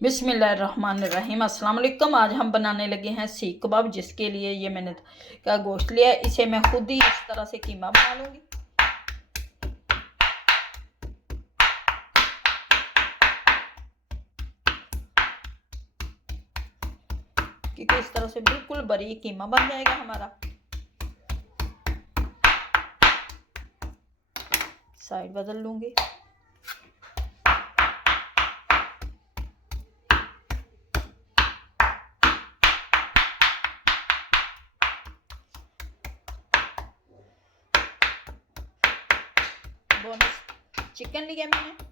बिस्मिल्लाहिर्रहमानिर्रहीम। अस्सलाम वालेकुम। आज हम बनाने लगे हैं सीख कबाब, जिसके लिए ये मैंने का गोश्त लिया है। इसे मैं खुद ही इस तरह से कीमा बना लूँगी। क्योंकि इस तरह से बिल्कुल बारीक कीमा बन जाएगा हमारा। साइड बदल लूँगी। बोनस चिकन लिया मैंने।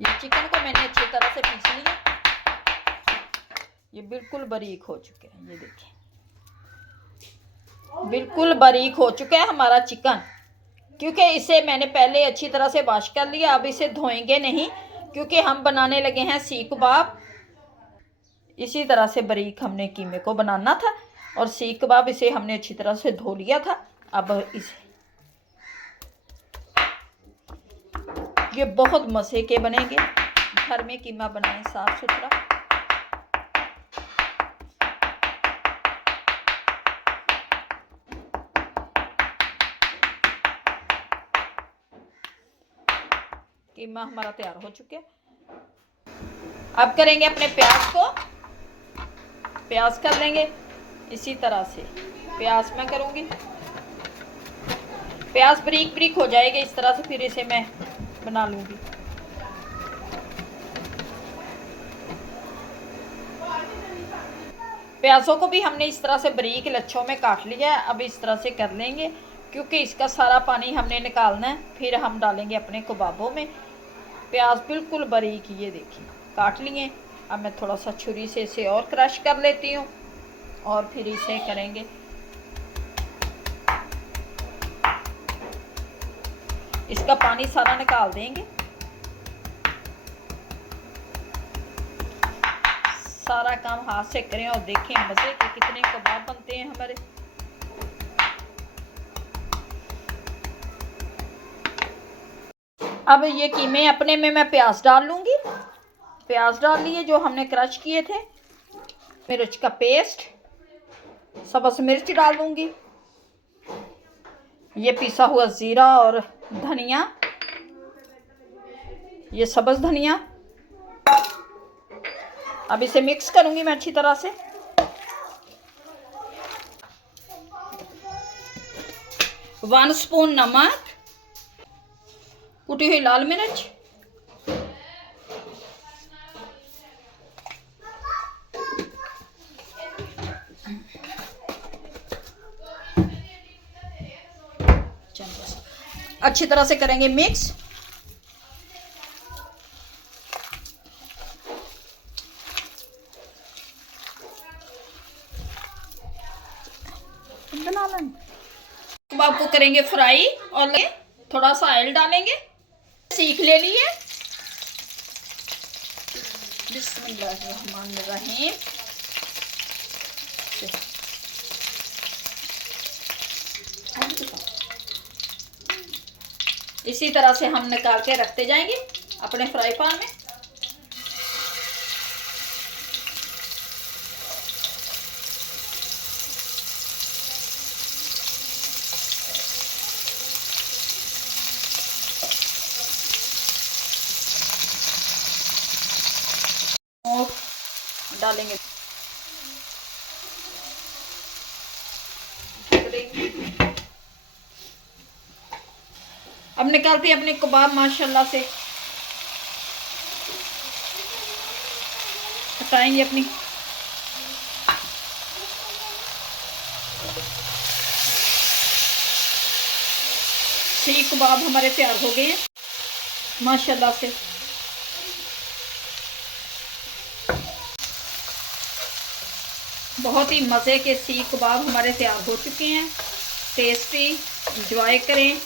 ये चिकन को मैंने अच्छी तरह से पीस लिया। ये बिल्कुल बारीक हो चुके हैं। ये देखिए, बिल्कुल बारीक हो चुका है हमारा चिकन। क्योंकि इसे मैंने पहले अच्छी तरह से वॉश कर लिया। अब इसे धोएंगे नहीं, क्योंकि हम बनाने लगे हैं सीख कबाब। इसी तरह से बारीक हमने कीमे को बनाना था। और सीख कबाब इसे हमने अच्छी तरह से धो लिया था। अब इसे ये बहुत मज़े के बनेंगे। घर में कीमा बनाएं साफ सुथरा। कीमा हमारा तैयार हो चुका है। अब करेंगे अपने प्याज को। प्याज कर लेंगे इसी तरह से। प्याज मैं करूँगी। प्याज बारीक बारीक हो जाएगा इस तरह से, फिर इसे मैं बना लूँगी। प्याज़ों को भी हमने इस तरह से बारीक लच्छों में काट लिया है। अब इस तरह से कर लेंगे, क्योंकि इसका सारा पानी हमने निकालना है। फिर हम डालेंगे अपने कबाबों में। प्याज बिल्कुल बारीक ये देखिए काट लिए। अब मैं थोड़ा सा छुरी से इसे और क्रश कर लेती हूँ और फिर इसे करेंगे। इसका पानी सारा निकाल देंगे। सारा काम हाथ से करें और देखें मज़े के कितने कबाब बनते हैं हमारे। अब ये कीमे अपने में मैं प्याज डाल लूँगी। प्याज डाल लिए जो हमने क्रश किए थे। मिर्च का पेस्ट, सब्ज़ मिर्च डाल दूँगी। ये पिसा हुआ ज़ीरा और धनिया, ये सब्ज़ धनिया। अब इसे मिक्स करूँगी मैं अच्छी तरह से। वन स्पून नमक, कुटी हुई लाल मिर्च, अच्छी तरह से करेंगे मिक्स। कबाब को करेंगे फ्राई और थोड़ा सा ऑयल डालेंगे। सीख ले लिए। बिस्मिल्लाहिर्रहमानिर्रहीम। इसी तरह से हम निकाल के रखते जाएंगे अपने फ्राई पैन में। और डालेंगे। अब निकालते हैं अपने कबाब माशाल्लाह से। हटाएंगे अपनी। सीख कबाब हमारे तैयार हो गए हैं माशाल्लाह से। बहुत ही मज़े के सीख कबाब हमारे तैयार हो चुके हैं। टेस्टी, इंजॉय करें।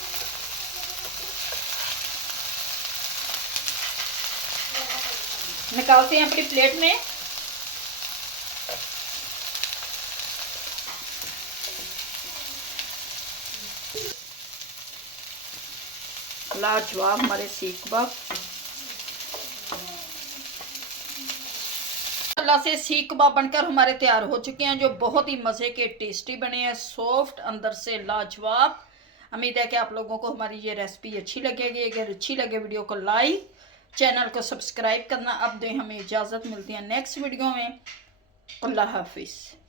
निकालते हैं अपनी प्लेट में। लाजवाब हमारे सीख कबाब। अल्लाह से सीख कबाब बनकर हमारे तैयार हो चुके हैं, जो बहुत ही मज़े के टेस्टी बने हैं, सॉफ्ट, अंदर से लाजवाब। उम्मीद है कि आप लोगों को हमारी ये रेसिपी अच्छी लगेगी। अगर अच्छी लगे वीडियो को लाइक, चैनल को सब्सक्राइब करना। अब दें हमें इजाज़त, मिलती है नेक्स्ट वीडियो में। अल्लाह हाफिज़।